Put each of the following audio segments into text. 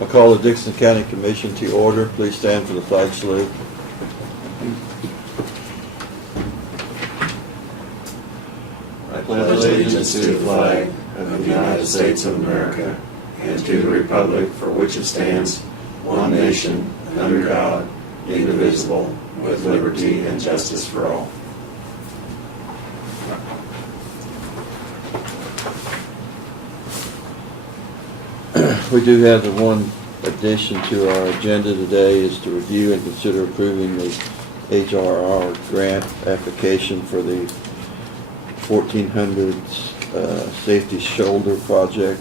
I call the Dixon County Commission to order. Please stand for the flag salute. I pledge allegiance to the flag of the United States of America and to the republic for which it stands, one nation, under God, indivisible, with liberty and justice for all. We do have the one addition to our agenda today is to review and consider approving the HRR grant application for the 1400 safety shoulder project.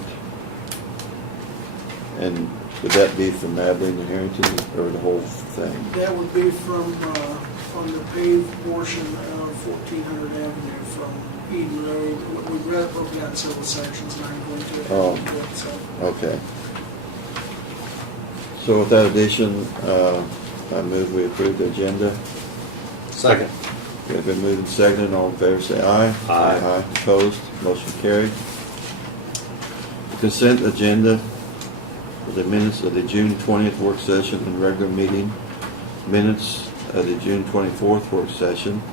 And would that be from Abilene to Harrington or the whole thing? That would be from, on the paved portion of 1400 Avenue from Eden Road. We've read it broken out in several sections and I'm going to. Oh. Okay. So with that addition, I move we approve the agenda. Second. We have been moved and seconded. All in favor say aye. Aye. Opposed? Motion carried. Consent agenda for the minutes of the June 20th work session and regular meeting. Minutes of the June 24th work session.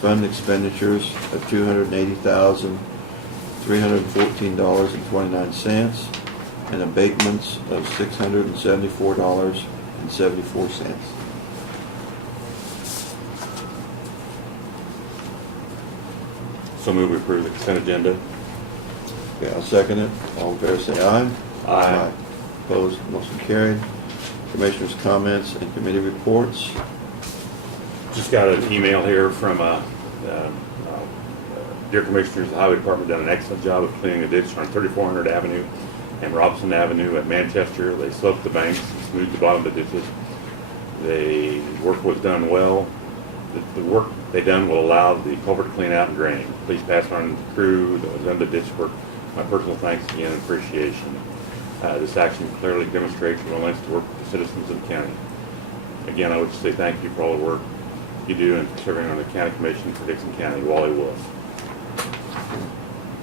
Fund expenditures of $280,314.29 and abatements of $674.74. So move we approve the consent agenda. Okay, I'll second it. All in favor say aye. Aye. Opposed? Motion carried. Commissioners' comments and committee reports. Just got an email here from Dear Commissioners, the Highway Department done an excellent job of cleaning the ditch on 3400 Avenue and Robinson Avenue at Manchester. They sloped the banks, smoothed the bottom of the ditches. The work was done well. The work they done will allow the culvert to clean out and drain. Please pass on to the crew that was done the ditch work my personal thanks again and appreciation. This action clearly demonstrates your willingness to work with the citizens of the county. Again, I would say thank you for all the work you do in serving on the county commission for Dixon County, Wally Wolf.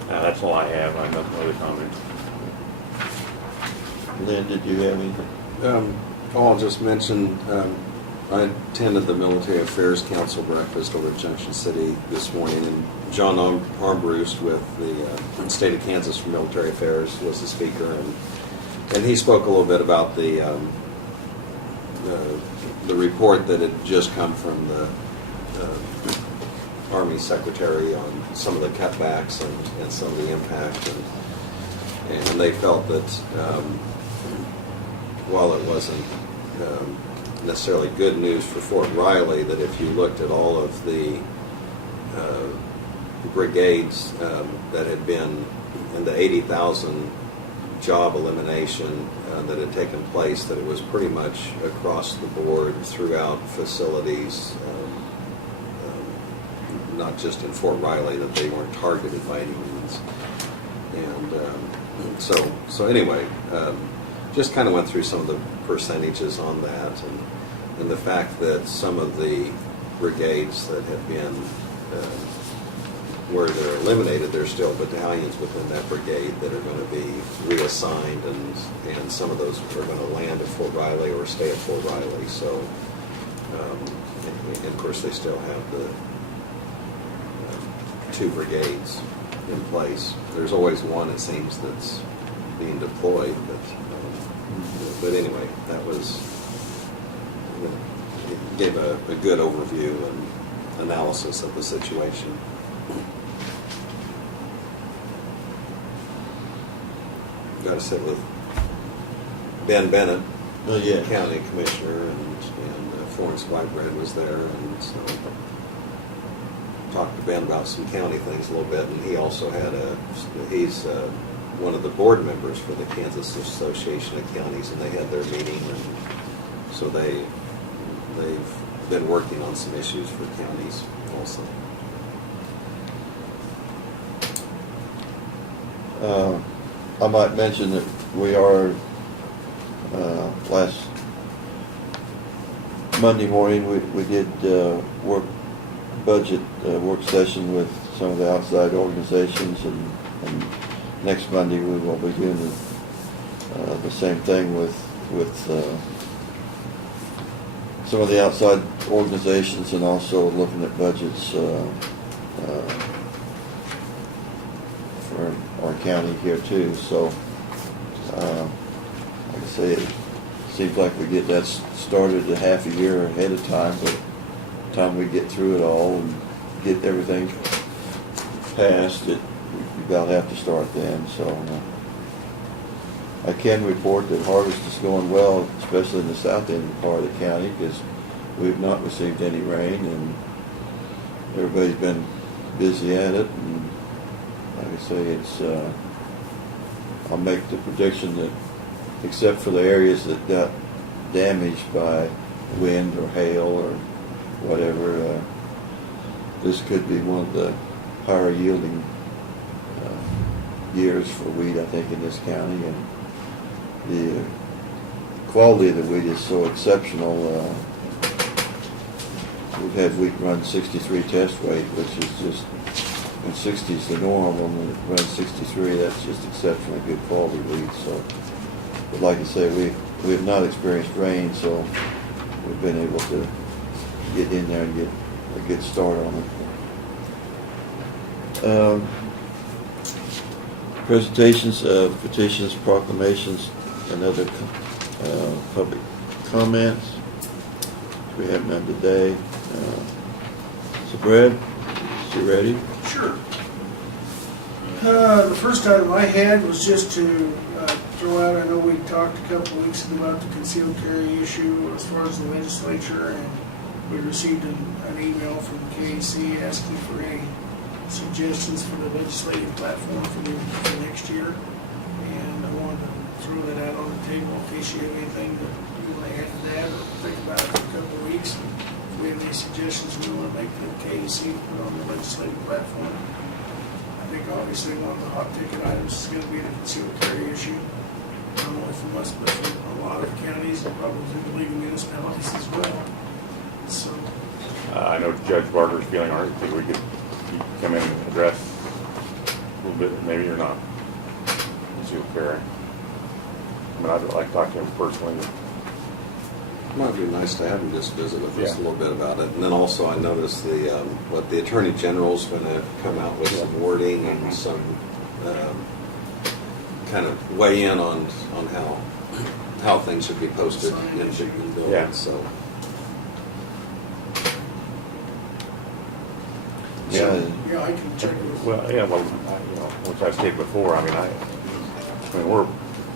That's all I have. I have nothing other comments. Lynn, did you have anything? I'll just mention, I attended the Military Affairs Council breakfast over at Junction City this morning, and John Armbruster with the State of Kansas for Military Affairs was the speaker, and he spoke a little bit about the report that had just come from the Army Secretary on some of the cutbacks and some of the impact, and they felt that while it wasn't necessarily good news for Fort Riley, that if you looked at all of the brigades that had been in the 80,000 job elimination that had taken place, that it was pretty much across the board throughout facilities, not just in Fort Riley, that they weren't targeted by any means. And so anyway, just kind of went through some of the percentages on that, and the fact that some of the brigades that have been where they're eliminated, there's still battalions within that brigade that are going to be reassigned, and some of those are going to land at Fort Riley or stay at Fort Riley. So, and of course, they still have the two brigades in place. There's always one, it seems, that's being deployed, but anyway, that was, it gave a good overview and analysis of the situation. Got to sit with Ben Bennett, Yeah. County Commissioner, and Florence Whitebread was there, and so talked to Ben about some county things a little bit, and he also had he's one of the board members for the Kansas Association of Counties, and they had their meeting, and so they've been working on some issues for counties also. I might mention that we are, last Monday morning, we did budget work session with some of the outside organizations, and next Monday we will be doing the the same thing with some of the outside organizations, and also looking at budgets for our county here too. So, like I say, it seems like we get that started a half a year ahead of time, but by the time we get through it all and get everything passed, we about have to start then. So, I can report that harvest is going well, especially in the south end part of the county, because we've not received any rain, and everybody's been busy at it. And like I say, I'll make the prediction that, except for the areas that got damaged by wind or hail or whatever, this could be one of the higher yielding years for wheat, I think, in this county. And the quality of the wheat is so exceptional. We've had wheat run 63 test weight, which is just, when 60 is the norm, when it runs 63, that's just exceptionally good quality wheat. So, but like I say, we have not experienced rain, so we've been able to get in there and get a good start on it. Presentations of petitions, proclamations, and other public comments. We have none today. So Brad, you ready? Sure. The first item I had was just to throw out, I know we talked a couple of weeks ago about the concealed carry issue as far as the legislature, and we received an email from KAC asking for any suggestions for the legislative platform for next year. And I wanted to throw that out on the table in case you have anything that you want to add to that or think about it for a couple of weeks. And if we have any suggestions we want to make to the KAC to put on the legislative platform. I think obviously one of the hot ticket items is going to be the concealed carry issue. Not only from us, but from a lot of counties and probably the League of Municipalities as well. So, I know Judge Barker's feeling, all right, think we could come in and address a little bit, maybe or not. Concealed carry. I mean, I'd like to talk to him personally. It might be nice to have him just visit with us Yeah. a little bit about it. And then also I noticed the Attorney General's going to come out with some wording and some kind of weigh in on how things should be posted in buildings. Yeah. So Yeah. yeah, I can check with. Well, yeah, well, which I've stated before, I mean, we're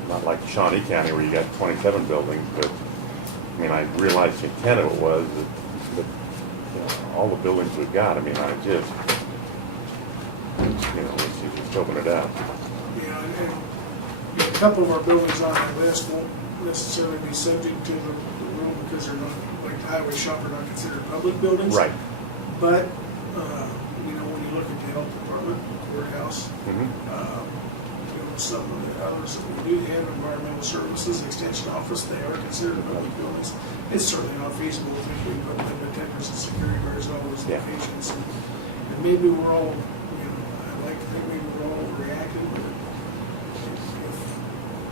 not like Shawnee County where you got 27 buildings, but, I mean, I realized the intent of it was that all the buildings we've got, I mean, I just, let's just open it up. Yeah, and a couple of our buildings on our list won't necessarily be subject to the rule because they're not, like the highway shop, are not considered public buildings. Right. But, when you look at the health department, courthouse, Mhm. some of the others that we do have, environmental services, extension office, they are considered public buildings. It's certainly not feasible if we put the detectives and security guards in all those Yeah. locations. And maybe we're all, I'd like to think maybe we're all overreacting, but if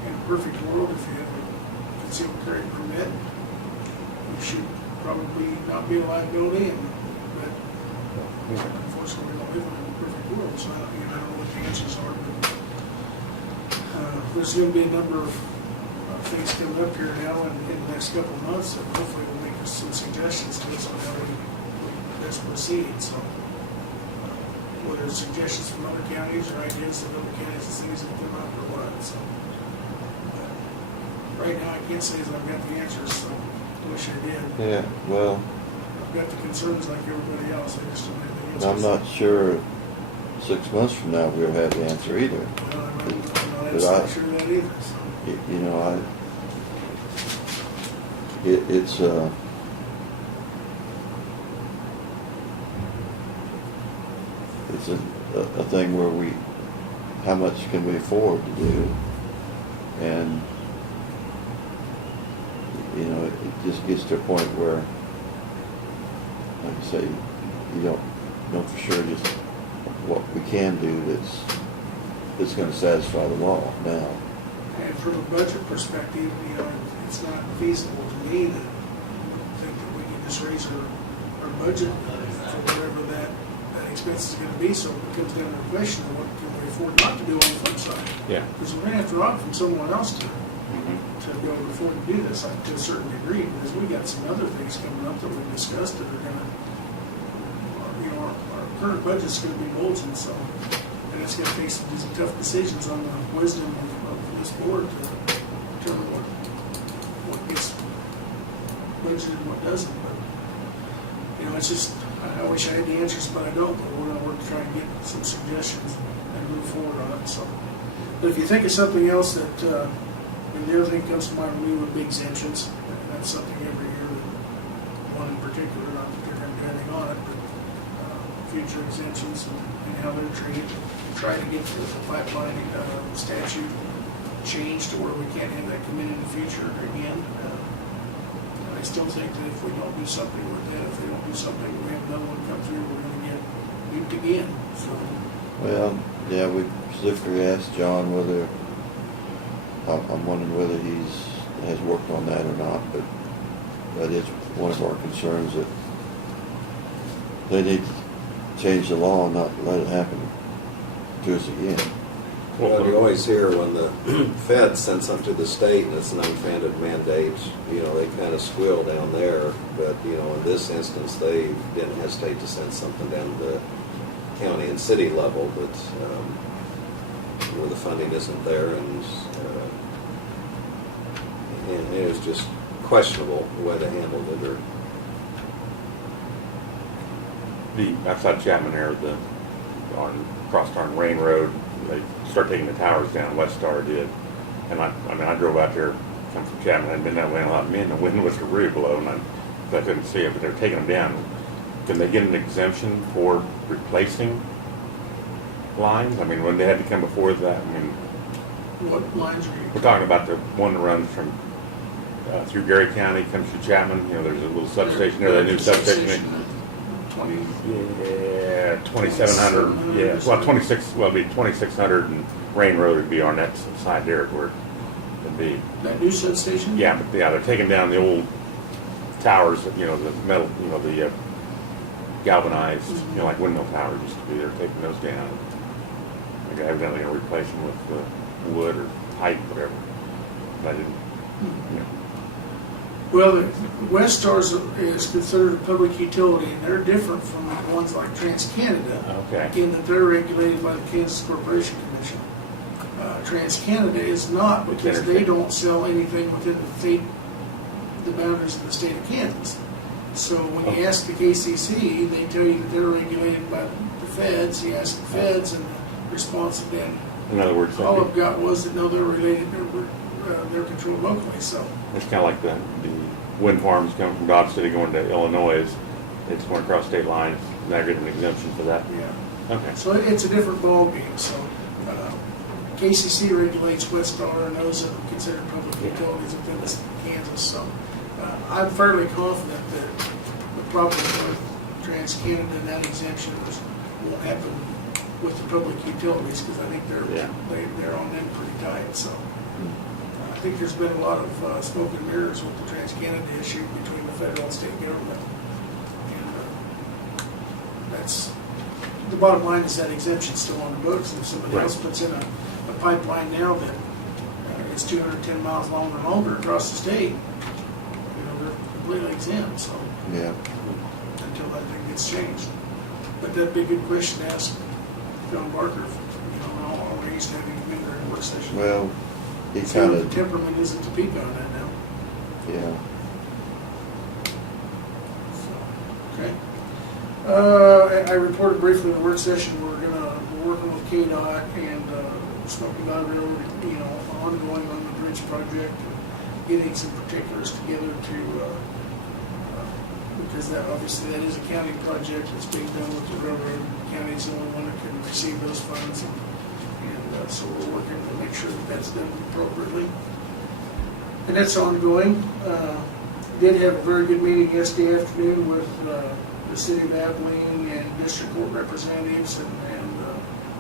in a perfect world, if you have a concealed carry permit, you should probably not be a liability, but unfortunately, we don't live in a perfect world, so I don't know what the answers are, but there's going to be a number of things coming up here now in the next couple of months, and hopefully we'll make some suggestions to us on how we best proceed. So, whether it's suggestions from other counties or ideas that other counties and cities have come up or what. So, right now I can't say as I've got the answers, so I wish I did. Yeah, well, I've got the concerns like everybody else. I just don't have the answers. I'm not sure 6 months from now we'll have the answer either. Well, I'm not But I- absolutely sure of that either. So. It's a thing where how much can we afford to do? And, it just gets to a point where, like I say, you don't know for sure just what we can do that's going to satisfy the law now. And from a budget perspective, it's not feasible to me to think that we can just raise our budget for whatever that expense is gonna be, so it comes down to the question of what can we afford not to do on the flip side? Yeah. Because we're gonna have to rob from someone else to Mhm. be able to afford to do this, like, to a certain degree, because we got some other things coming up that we've discussed that are gonna, our current budget's gonna be bulging, so, and it's gonna take some tough decisions on the wisdom of this board to determine what gets budgeted and what doesn't, but, it's just, I wish I had the answers, but I don't, but we're gonna work to try and get some suggestions and move forward on it, so. But if you think of something else that, and the other thing that comes to mind for me would be exemptions, and that's something every year that, one in particular, not that they're gonna do anything on it, but, future exemptions and how they're treated. Try to get the pipeline, statute changed to where we can't have that come in the future again. I still think that if we don't do something with that, if they don't do something, we have another one come through, we're gonna get duped again, so. Well, yeah, we specifically asked John whether, I'm wondering whether has worked on that or not, but that is one of our concerns, that they need to change the law and not let it happen to us again. Well, you always hear when the Fed sends something to the state and it's an unfunded mandate, they kind of squeal down there. But, in this instance, they didn't hesitate to send something down to the county and city level, but where the funding isn't there, and it was just questionable the way they handled it. Or outside Chapman there, on Crosstown Rain Road, they start taking the towers down. West Star did, and I drove out there, come from Chapman. I'd been that way a lot. Man, the wind was really blowing. I couldn't see it, but they're taking them down. Can they get an exemption for replacing lines? I mean, when they had to come before that, What lines are you? we're talking about the one that runs from through Gary County, comes through Chapman. There's a little substation there, that new substation. 20. Yeah, 2,700. Yeah, well, 26. Well, it'd be 2,600, and Rain Road would be on that side there where it'd be. That new substation? Yeah, but they're taking down the old towers. The metal. The galvanized. Like windmill towers used to be. They're taking those down. They're evidently going to replace them with wood or pipe, whatever. But I didn't. Well, West Stars is considered a public utility, and they're different from ones like TransCanada. Okay. In that they're regulated by the Kansas Corporation Commission. TransCanada is not, because they don't sell anything within the boundaries of the state of Kansas. So when you ask the KCC, they tell you that they're regulated by the feds. You ask the feds, and the response of them, In other words, all I've got was that no, they're related, they're controlled locally, so. it's kind of like the wind farms coming from Dodge City going to Illinois. It's going across state lines. And I get an exemption for that. Yeah. Okay. So it's a different ballgame, so, KCC regulates West Star, and those are considered public utilities within the state of Kansas, so, I'm fairly confident that the problem with TransCanada and that exemption won't happen with the public utilities, because I think they're on them pretty tight, so. I think there's been a lot of smoke and mirrors with the TransCanada issue between the federal and state government. And that's, the bottom line is that exemption's still on the books, and if somebody else puts in a pipeline now that is 210 miles long or longer across the state, they're completely exempt, so. Yeah. Until that thing gets changed. But that'd be a good question to ask John Barker, how we used to have him come in during a work session. Well, he The kind of, temperament isn't to speak on that now. yeah. Okay. I reported briefly in the work session, we're working with KDOT and Smoky Mountain Railroad, ongoing on the bridge project, and getting some particulars together to, because that is a county project that's being done with the railroad. The county's the only one that can receive those funds, and so we're working to make sure that that's done appropriately. And that's ongoing. Did have a very good meeting yesterday afternoon with the City of Abilene and District Court representatives and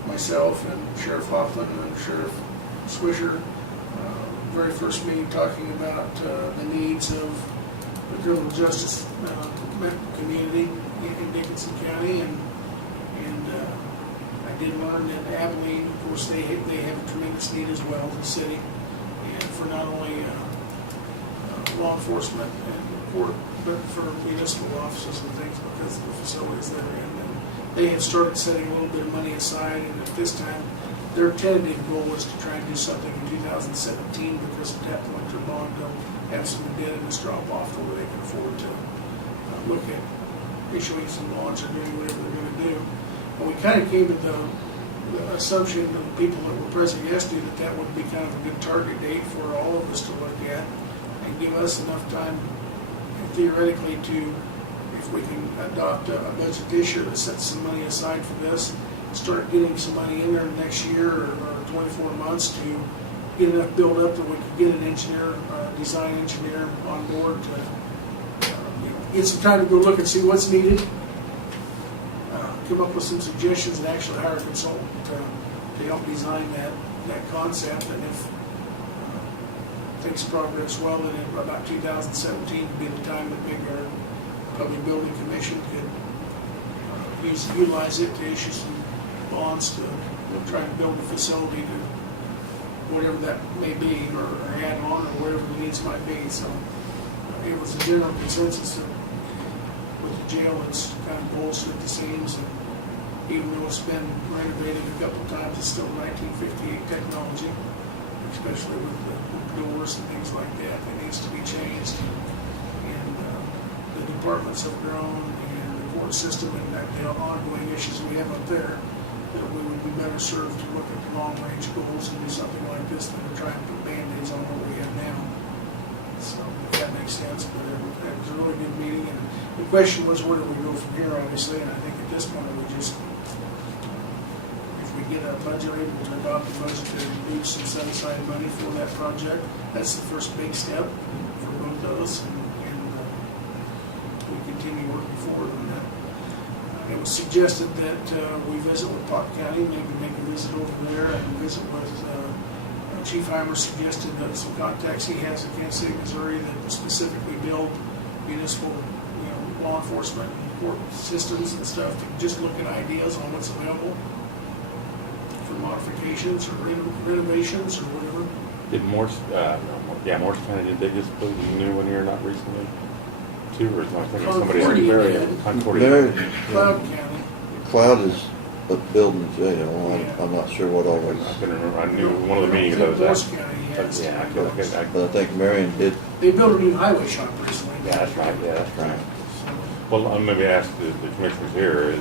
myself and Sheriff Hoffman and Sheriff Swisher. very first meeting talking about the needs of the criminal justice community in Dickinson County, and I did learn that Abilene, of course, they have a tremendous need as well, the city, and for not only law enforcement and court, but for municipal offices and things because of the facilities they're in. And they have started setting a little bit of money aside, and at this time, their tentative goal was to try and do something in 2017 because at that point their bond will have some indebtedness drop off to where they can afford to look at issuing some bonds or doing whatever they're going to do. And we kind of came to the assumption of the people that were present yesterday that that would be kind of a good target date for all of us to look at and give us enough time theoretically to, if we can adopt a budget this year that sets some money aside for this, start getting some money in there next year or 24 months to get enough build up that we could get an engineer, design engineer on board to get some time to go look and see what's needed, come up with some suggestions, and actually hire a consultant to help design that concept. And if things progress well, then in about 2017 would be the time that maybe our Public Building Commission could utilize it to issue some bonds to try and build a facility to whatever that may be, or add on, or whatever the needs might be. So it was a general consensus that with the jail, it's kind of bolstered at the seams, and even though it's been renovated a couple of times, it's still 1958 technology, especially with the doors and things like that. It needs to be changed, and the departments have grown, and the court system, and the ongoing issues we have up there, that we would be better served to look at the long-range goals and do something like this than to try and put Band-Aids on what we have now. So, if that makes sense, but it was a really good meeting, and the question was, where do we go from here, obviously, and I think at this point, we just, if we get a budget, able to adopt a budget to include some set-aside money for that project, that's the first big step for both of us, and we continue working forward on that. It was suggested that we visit with Pot County, maybe make a visit over there and visit with Chief Heimer suggested that some contacts he has in Kansas City, Missouri that specifically build municipal, law enforcement and court systems and stuff to just look at ideas on what's available for modifications or renovations or whatever. Did Morris County, did they just put a new one here not recently? Too, or is I think somebody Concordia already did. Concordia. Cloud County. Cloud is building the jail. Yeah. I'm not sure what all I was, couldn't remember. I knew one of the meetings I was Morris at. County has. Yeah, but I think Marion did. They built a new highway shop recently. Yeah, that's right. Yeah, that's right. Well, I'm maybe ask the commissioners here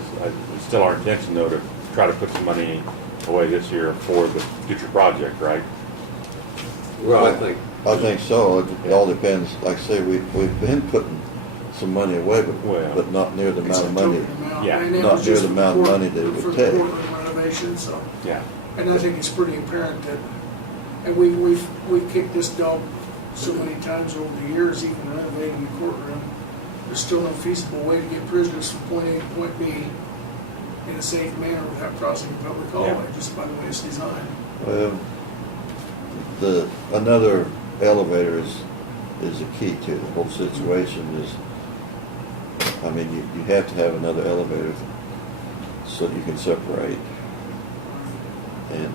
it's still our intention though to try to put some money away this year for the future project, right? Well, I think, So. It all depends. Like I say, we've been putting some money away, but not near the It's amount of a money. token amount, Yeah. and that Not was near just the for amount of court- money that it would for the take. courtroom renovation, so. Yeah. And I think it's pretty apparent that, and we've kicked this dog so many times over the years, even renovating the courtroom. There's still no feasible way to get prisoners from point A to point B in a safe manner without crossing a public hallway, just by the way it's designed. Well, another elevator is the key to the whole situation. I mean, you have to have another elevator so you can separate. And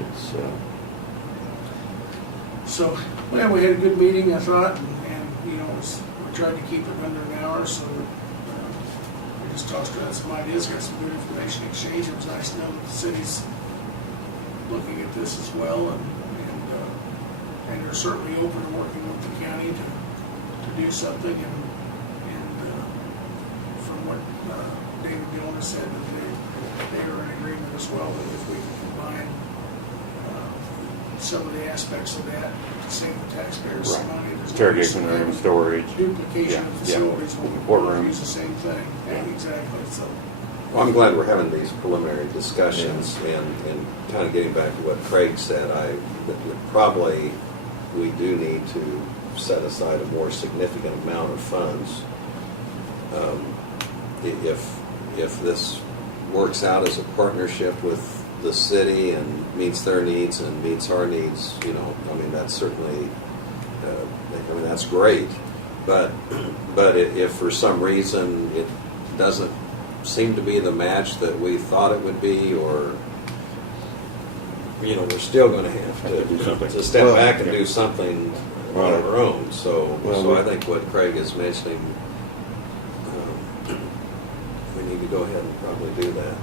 it's, So, well, we had a good meeting, I thought, and we tried to keep it under an hour, so that, we just tossed around some ideas, got some good information exchange. It was nice to know that the city's looking at this as well, and they're certainly open to working with the county to do something, and from what David Gilmer said, that they are in agreement as well, that if we can combine some of the aspects of that to save the taxpayers some Right. money. There's Interrogation room, storage. duplication of Yeah, facilities, yeah. when we Courtroom. use the same thing. Yeah, exactly, so. well, I'm glad we're having these preliminary discussions and kind of getting back to what Craig said, that we do need to set aside a more significant amount of funds. If this works out as a partnership with the city and meets their needs and meets our needs, I mean, that's certainly, I mean, that's great. But if for some reason it doesn't seem to be the match that we thought it would be, or, we're still going to have Do something. to step Well, back and yeah. do something on Right. our own. So Well, I think what Craig is mentioning, we need to go ahead and probably do that.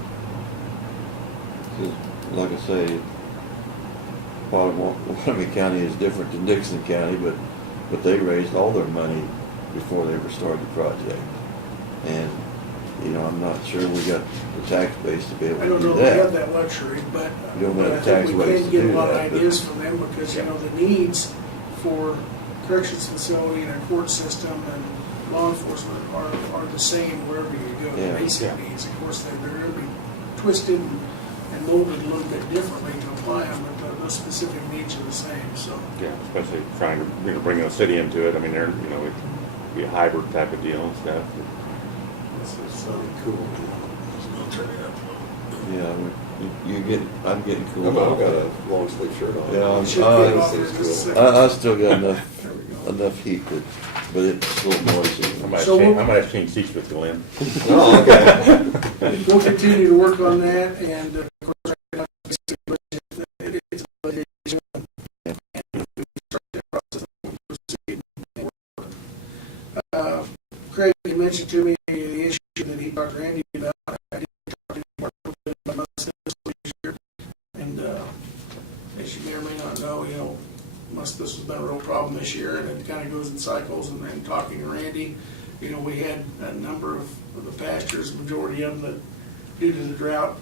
'Cause, like I say, Waterbury County is different than Dixon County, but they raised all their money before they ever started the project. And, I'm not sure we got the tax base to be able I to don't do know if we have that. that luxury, but You don't have but I the think tax we base can to get a do lot of that, but- ideas from them because, the needs for corrections facility and a court system and law enforcement are the same wherever you go. Yeah. The basic Yeah. needs, of course, they're going to be twisted and molded a little bit differently to apply them, but the specific needs are the same, so. Yeah, especially trying to, bring the city into it. I mean, it'd be a hybrid type of deal and stuff. It's something cool. Yeah, I'm getting cool. I've got a long sleeve shirt on. Yeah, We should I- kick off here in just a second. I still got There we go. enough heat, but it's a little noisy. I might So have changed, we'll- I might have changed seats with you, Lynn. Oh, okay. We'll continue to work on that, and of course, right now, it's a budget issue, and we start that process and we'll proceed and work. Craig, you mentioned to me the issue that he talked to Randy about. I did talk to him a little bit about this year, and as you may or may not know, this has been a real problem this year, and it kind of goes in cycles. And then talking to Randy, we had a number of the pastures, majority of them that, due to the drought,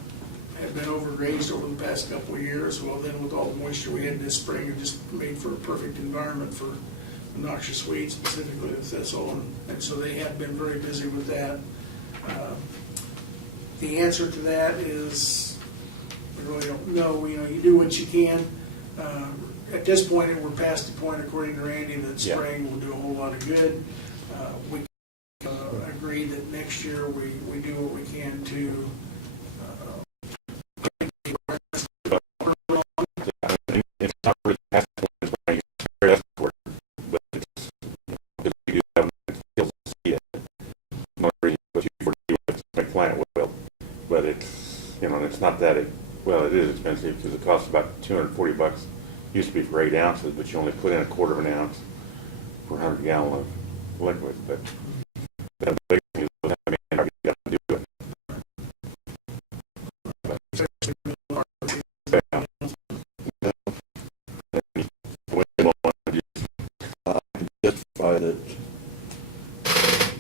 had been overgrazed over the past couple of years. Well, then with all the moisture we had this spring, it just made for a perfect environment for the noxious weeds, specifically the thistle, and so they have been very busy with that. The answer to that is, we really don't know. You do what you can. At this point, we're past the point, according to Randy, that Yeah. spraying will do a whole lot of good. We agree that next year we do what we can to It's not really past the point where you spray us for it, but it's, because we do have skills to see it. Not really what you do with my plant well, but it's, it's not that, it is expensive because it costs about $240. Used to be for 8 ounces, but you only put in a quarter of an ounce per 100 gallon of liquid, but the big thing is with that, you got to do it. I can justify that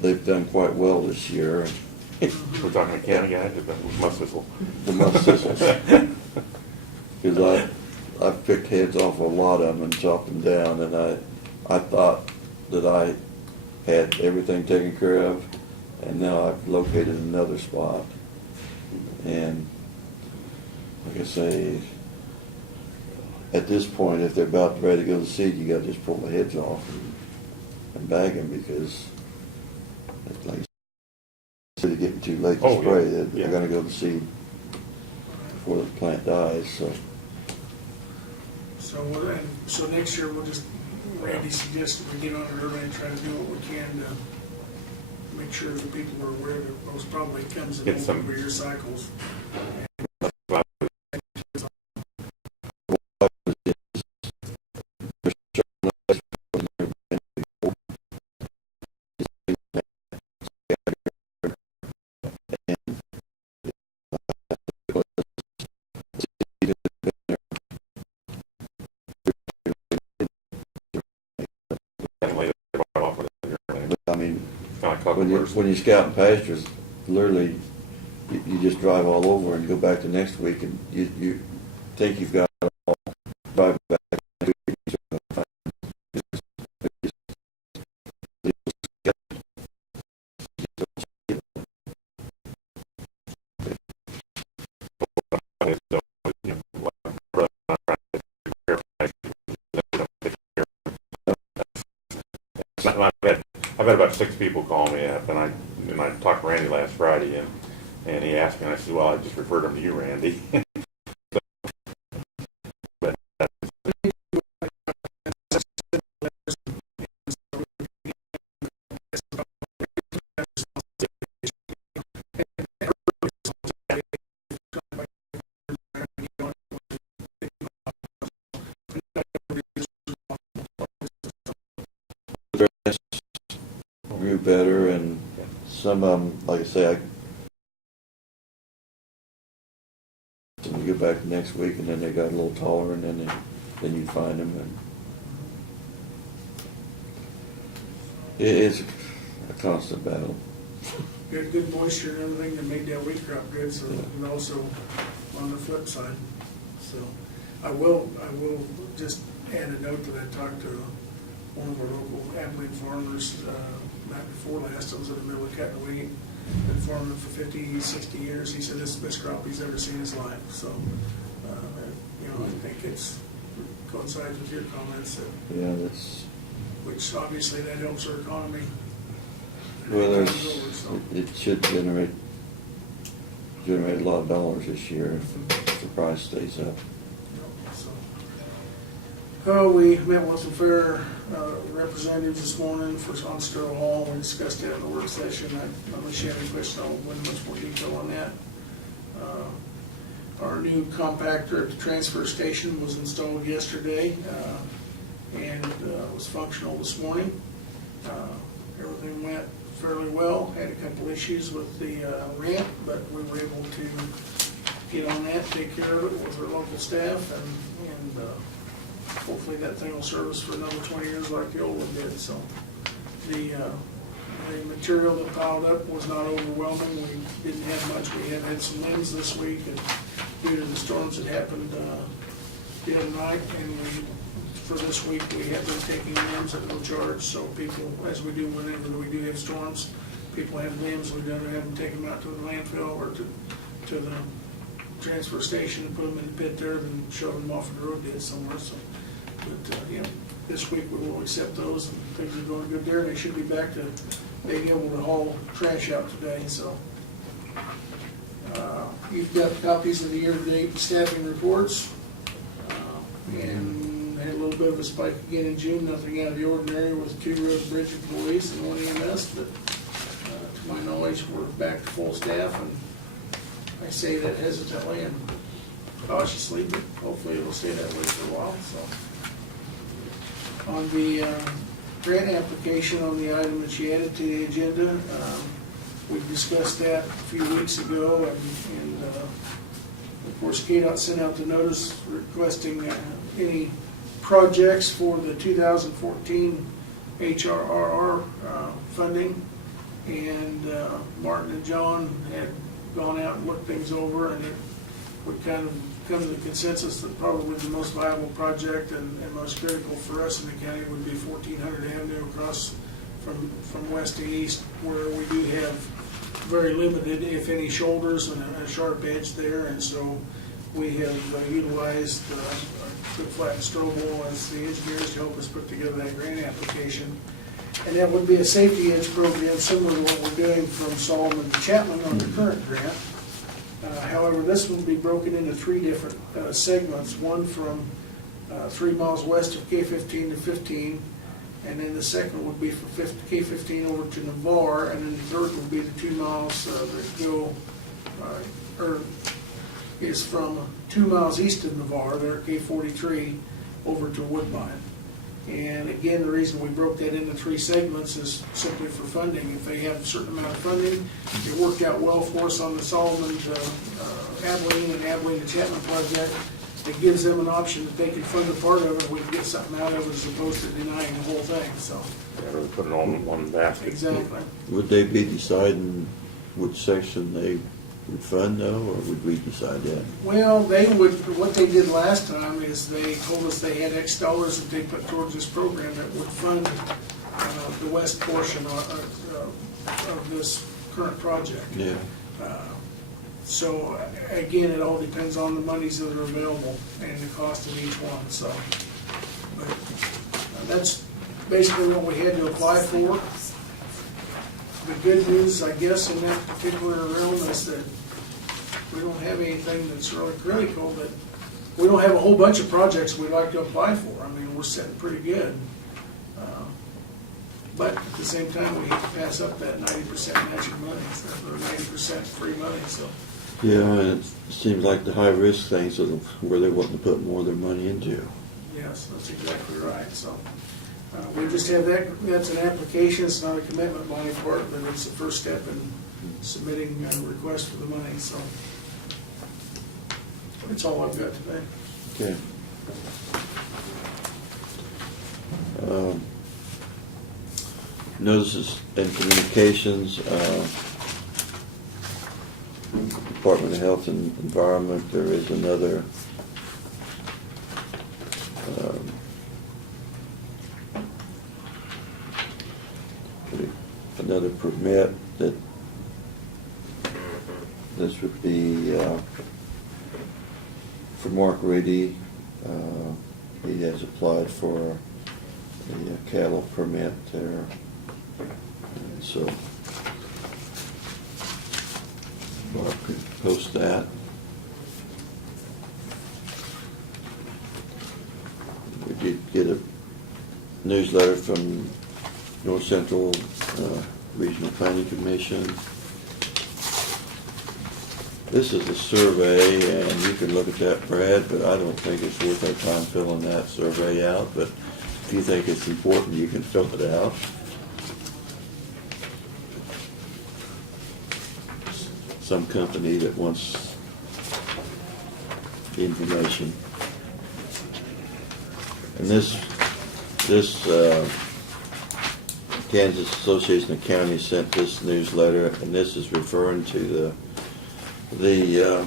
they've done quite well this year. We're talking a county guy, must whistle. The must thistles. Because I've picked heads off a lot of them and chopped them down, and I thought that I had everything taken care of, and now I've located another spot. And like I say, at this point, if they're about ready to go to seed, you gotta just pull the heads off and bag them, because it's like, it's getting too late to Oh, yeah. spray, Yeah. they're gonna go to seed before the plant dies, so. So next year, we'll just, Randy suggested we get on it early and try to do what we can to make sure that people are aware that most probably comes in Get some- multiple year cycles. But I mean, Kind of when you scout in pastures, literally, you just drive all over and go back the next week, and you think you've got it all, drive back. I've had about 6 people call me up, and I talked to Randy last Friday, and he asked me, and I said, well, I just referred him to you, Randy. some of them, like I say, we get back next week, and then they got a little taller, and then you find them, and it's a constant battle. Got good moisture and everything that made that wheat crop good, so, Yeah. and also on the flip side. So I will just add a note that I talked to one of our local Abilene farmers, back before last. I was in the middle of cutting wheat. Been farming for 50, 60 years. He said this is the best crop he's ever seen in his life. So, you know, I think it's coincides with your comments that, Yeah, that's, which obviously that helps our economy. well, So, it should generate a lot of dollars this year if the price stays up. Oh, we met with the fair representatives this morning on Sterling Hall. We discussed that in the work session. Unless you have any questions, I'll go into much more detail on that. Our new compactor at the transfer station was installed yesterday and was functional this morning. Everything went fairly well. Had a couple issues with the ramp, but we were able to get on that, take care of it with our local staff, and hopefully that thing will serve us for another 20 years like the old one did. So the material that piled up was not overwhelming. We didn't have much. We have had some winds this week, and due to the storms that happened the other night, and for this week we have been taking limbs at no charge. So people, as we do whenever we do have storms, people have limbs. We don't have them take them out to the landfill or to the transfer station and put them in the pit there, then shove them off the road ditch somewhere. So, but you know, this week we will accept those, and things are going good there. They should be back to being able to haul trash out today. So you've got copies of the year-to-date staffing reports, and had a little bit of a spike again in June. Nothing out of the ordinary with 2 road bridge employees and 1 EMS, but to my knowledge, we're back to full staff, and I say that hesitantly and cautiously, but hopefully it'll stay that way for a while. So, on the grant application, on the item that you added to the agenda, we discussed that a few weeks ago, and of course, KDOT sent out the notice requesting any projects for the 2014 HRRR funding, and Martin and John had gone out and looked things over, and it would kind of come to the consensus that probably the most viable project and most critical for us in the county would be 1400 Avenue across from west to east, where we do have very limited, if any, shoulders and a sharp edge there, and so we have utilized Good Flat and Strobel as the engineers to help us put together that grant application. And that would be a safety edge program similar to what we're doing from Solomon to Chapman on the current grant. However, this will be broken into 3 different segments, one from 3 miles west of K15 to 15, and then the second would be from K15 over to Navarre, and then the third would be the 2 miles that go, or is from 2 miles east of Navarre, there at K43, over to Woodbine. And again, the reason we broke that into 3 segments is simply for funding. If they have a certain amount of funding, it worked out well for us on the Solomon to Abilene and Abilene to Chapman project. It gives them an option that they can fund a part of it, we can get something out of it as opposed to denying the whole thing. So Yeah, really put it on the basket. exactly. Would they be deciding which section they would fund though, or would we decide that? Well, they would, what they did last time is they told us they had X dollars that they put towards this program that would fund the west portion of this current project. Yeah. So again, it all depends on the monies that are available and the cost of each one. So, but that's basically what we had to apply for. The good news, I guess, in that particular realm is that we don't have anything that's really critical, but we don't have a whole bunch of projects we'd like to apply for. I mean, we're sitting pretty good. But at the same time, we hate to pass up that 90% matching money, or 90% free money. So, Yeah, and it seems like the high risk things are where they want to put more of their money into. yes, that's exactly right. So, We just have that, that's an application, it's not a commitment by any part, but it's the first step in submitting a request for the money, so. That's all I've got today. Okay. Notices and communications, Department of Health and Environment, there is another another permit that this would be for Mark Reedy. He has applied for a cattle permit there. And so Mark could post that. We did get a newsletter from North Central Regional Planning Commission. This is a survey, and you can look at that, Brad, but I don't think it's worth our time filling that survey out. But if you think it's important, you can fill it out. Some company that wants the information. And this Kansas Association of Counties sent this newsletter, and this is referring to the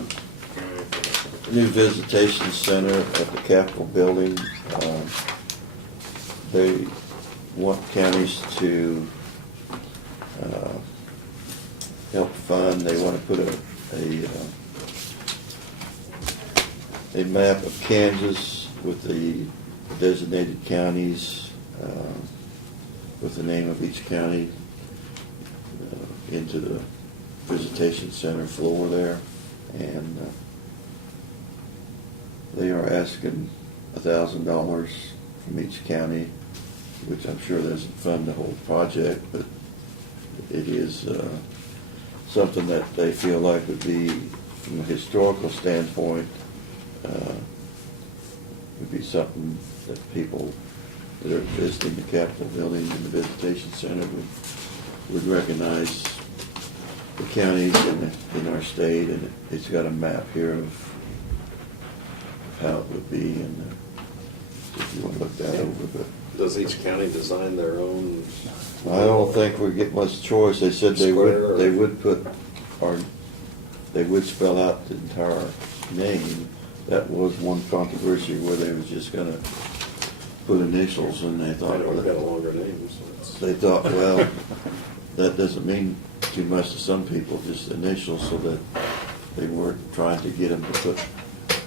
new visitation center at the Capitol building. They want counties to help fund. They want to put a map of Kansas with the designated counties, with the name of each county into the visitation center floor there, and they are asking $1,000 from each county, which I'm sure doesn't fund the whole project, but it is something that they feel like would be, from a historical standpoint, would be something that people that are visiting the Capitol building and the visitation center would recognize the counties in our state, and it's got a map here of how it would be, and if you want to look that over. But Does each county design their own? I don't think we get much choice. They said they Square or- they would spell out the entire name. That was one controversy where they was just gonna put initials, and they I thought, know we've got a longer name, so it's. they thought, well, that doesn't mean too much to some people, just initials, so that they weren't trying to get them to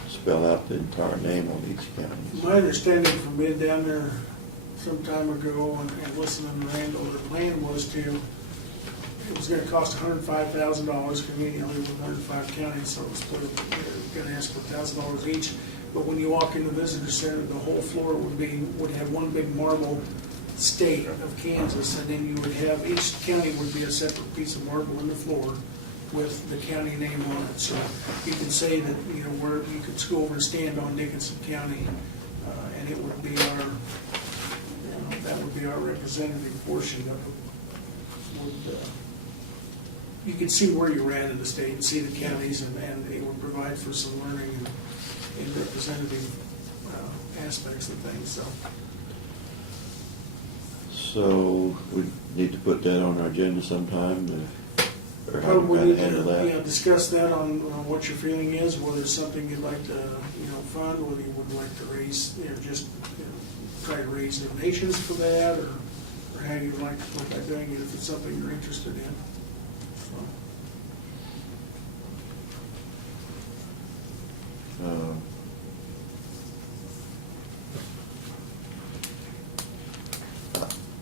spell out the entire name on each county. My understanding from being down there some time ago and listening to Randall, the plan was it was gonna cost $105,000 conveniently with 105 counties, so it was gonna ask for $1,000 each. But when you walk in the visitor center, the whole floor would have one big marble state of Kansas, and then you would have, each county would be a separate piece of marble in the floor with the county name on it. So you could say that, where you could go over and stand on Dickinson County, and it would be that would be our representative portion of it. You could see where you're at in the state and see the counties, and it would provide for some learning and representative aspects of things. So we need to put that on our agenda sometime, or how Probably we need gotta handle to, that. discuss that on what your feeling is, whether it's something you'd like to, fund, whether you would like to raise, just try to raise donations for that, or how you'd like to look at doing it, if it's something you're interested in.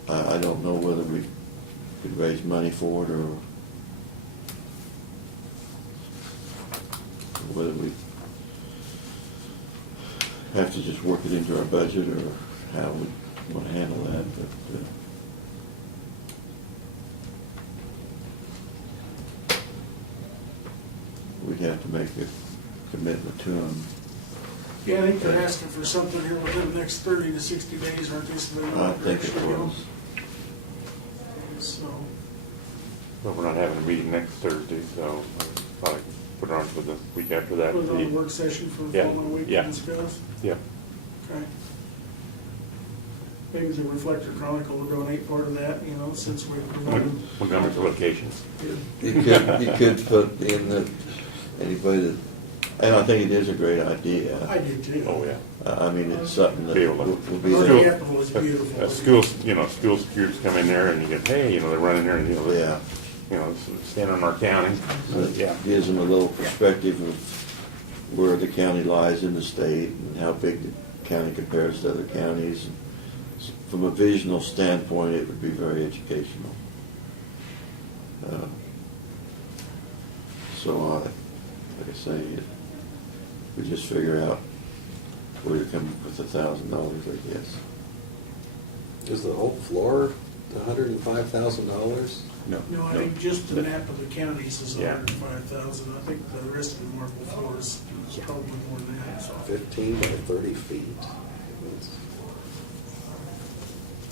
I don't know whether we could raise money for it, or whether we have to just work it into our budget, or how we want to handle that. But we'd have to make a commitment to them. Yeah, I think they're asking for something here within the next 30 to 60 days, aren't they? So they know I what think it direction to go. was. So, But we're not having a meeting next Thursday, so probably put it on for the week after that. put it on a work session for the Yeah, following week yeah. to discuss. Yeah. Okay. Maybe the Reflector Chronicle will donate part of that, you know, since we provided. Montgomery's locations. You could put in that anybody that, and I think it is a great idea. I do too. Oh, yeah. I mean, it's something that Be able will to- will be Our there. capital is beautiful. Schools, school securities come in there and you get, hey, they're running there and, Yeah. stand on our county. Yeah. It gives them a little perspective of where the county lies in the state and how big the county compares to other counties. From a visional standpoint, it would be very educational. So, like I say, we just figure out where to come up with $1,000, I guess. Is the whole floor $105,000? No. No, I think just the map of the counties is Yeah. 105,000. I think the rest of the marble floor is probably more than that, so. 15 by 30 feet.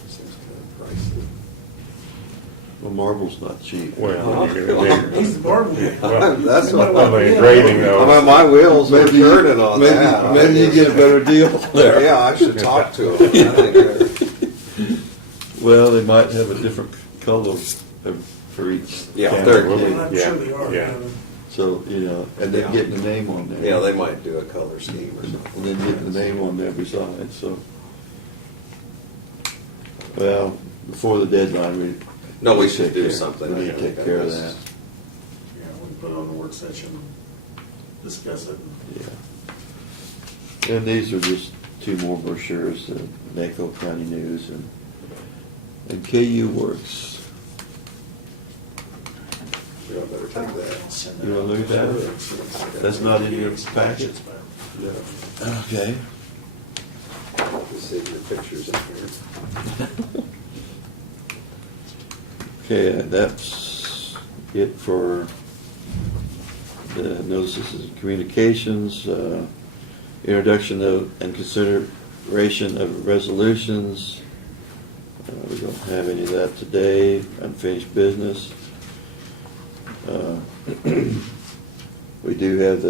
Seems kind of pricey. Well, marble's not cheap. Well, He's the marble man. That's what Well, the engraving though. Well, my wheels are Maybe you- turning on that. Maybe you get a better deal there. Yeah, I should talk to them. I think Well, they might have a different color for each. Yeah, county. they're- Well, I'm Yeah, sure they are. yeah. So, and then Yeah. getting the name on there. Yeah, they might do a color scheme or something. And then getting the name on there besides, so. Well, before the deadline, No, we should take do care- something. We need to take care of that, Yeah, we can put it on the work session and discuss it. yeah. And these are just two more brochures, Echo County News and KU Works. You better take that. I'll send You wanna look at that? That's not in your packet? Yeah. Okay. Just see your pictures in here. Okay, that's it for the notices and communications, introduction of and consideration of resolutions. We don't have any of that today, unfinished business. We do have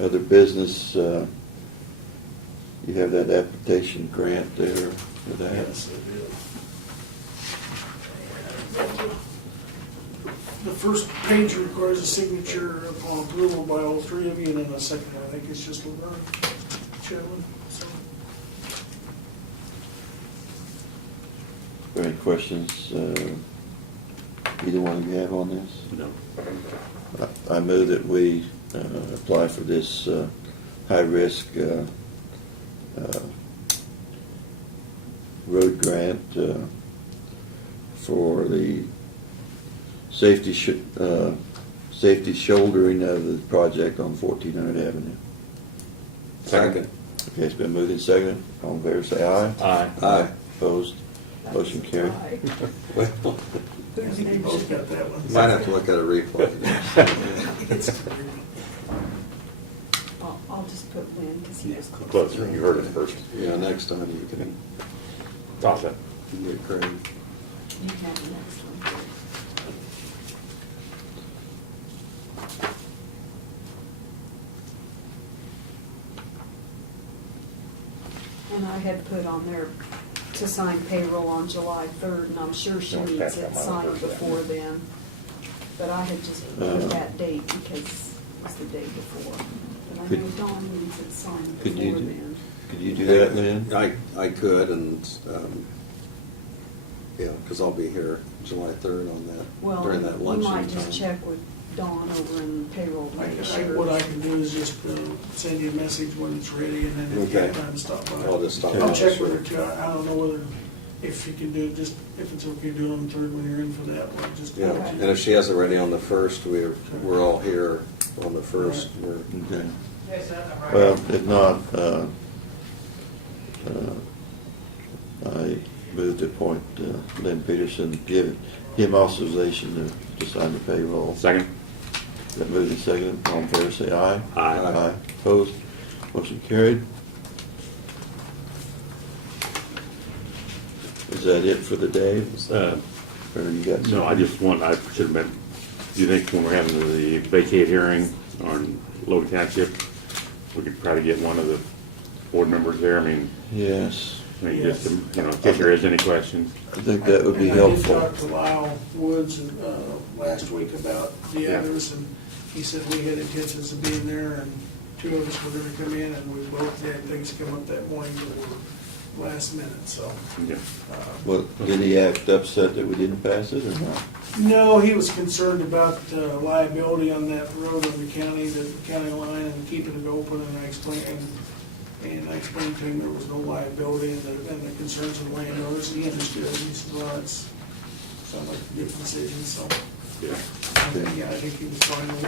other business, you have that application grant there for that. Yes, I do. The first page requires a signature upon approval by all three of you, and then the second one, I think it's just Laverne, Chairman. So, Are there any questions, either one of you have on this? No. I move that we apply for this high-risk road grant for the safety shouldering of the project on 1400 Avenue. Second. Okay, it's been moved and seconded. All in favor, say aye. Aye. Aye. Opposed? Motion carried. Well, I think you both got that one. might have to look at a replay. I'll just put Lynn, because he was close. Closer, you heard it first. Yeah, next time you can Toss it. get Craig. You can have the next one. And I had put on there to sign payroll on July 3rd, and I'm sure she Don't needs pass it that signed on first, before then. But I had just put that date because it was the day before. But I Could- know Dawn needs it signed Could you before do- then. Could you do that, Lynn? I could, and, yeah, because I'll be here July 3rd on that, Well, during that we luncheon might just time. check with Dawn over in payroll to make sure. What I can do is just send you a message when it's ready, and then if you have Okay. time to stop by. I'll just stop by. I'll check with her too. I don't know whether, if you can do it, just, if it's okay to do it on the 3rd when you're in for that one, just. Yeah, Okay. and if she has it ready on the 1st, we're all here on the 1st. Okay. Well, if not, I move to appoint Lynn Peterson, give him authorization to sign the payroll. Second? That moved and seconded. All in favor, say aye. Aye. Opposed? Motion carried. Is that it for the day? Or you got No, I should have meant, do you think when we're having the vacate hearing on Logan Township, we could try to get one of the board members there? Yes, Just, to, in case there is any questions. I think that would be And I did helpful. talk to Lyle Woods last week about the Yeah. others, and he said we had intentions of being there, and two of us were gonna come in, and we both had things come up that morning that were last minute, so. Yeah. Well, did he act upset that we didn't pass it or not? No, he was concerned about liability on that road on the county line, and keeping it open, and I explained to him there was no liability, and the concerns of the landowners, he understood. He said, well, it's, sounds like a good decision, so, Yeah. I think he was fine with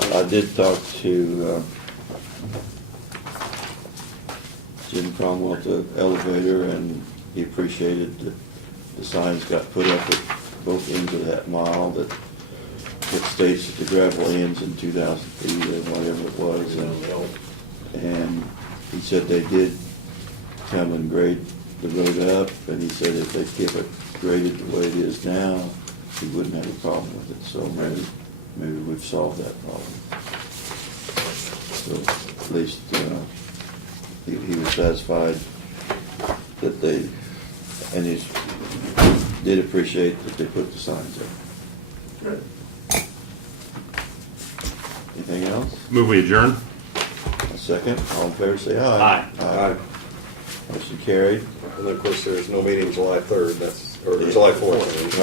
it. I did talk to Jim Cromwell at the elevator, and he appreciated that the signs got put up at both ends of that mile that it states that the gravel ends in 2,000 feet or whatever it was. And he said they did come and grade the road up, and he said if they keep it graded the way it is now, he wouldn't have a problem with it. So maybe we've solved that problem. So at least he was satisfied that they, and he did appreciate that they put the signs up. Good. Anything else? Move we adjourn? A second, all in favor, say aye. Aye. Motion carried. And then, of course, there's no meeting July 3rd, or July 4th. Right.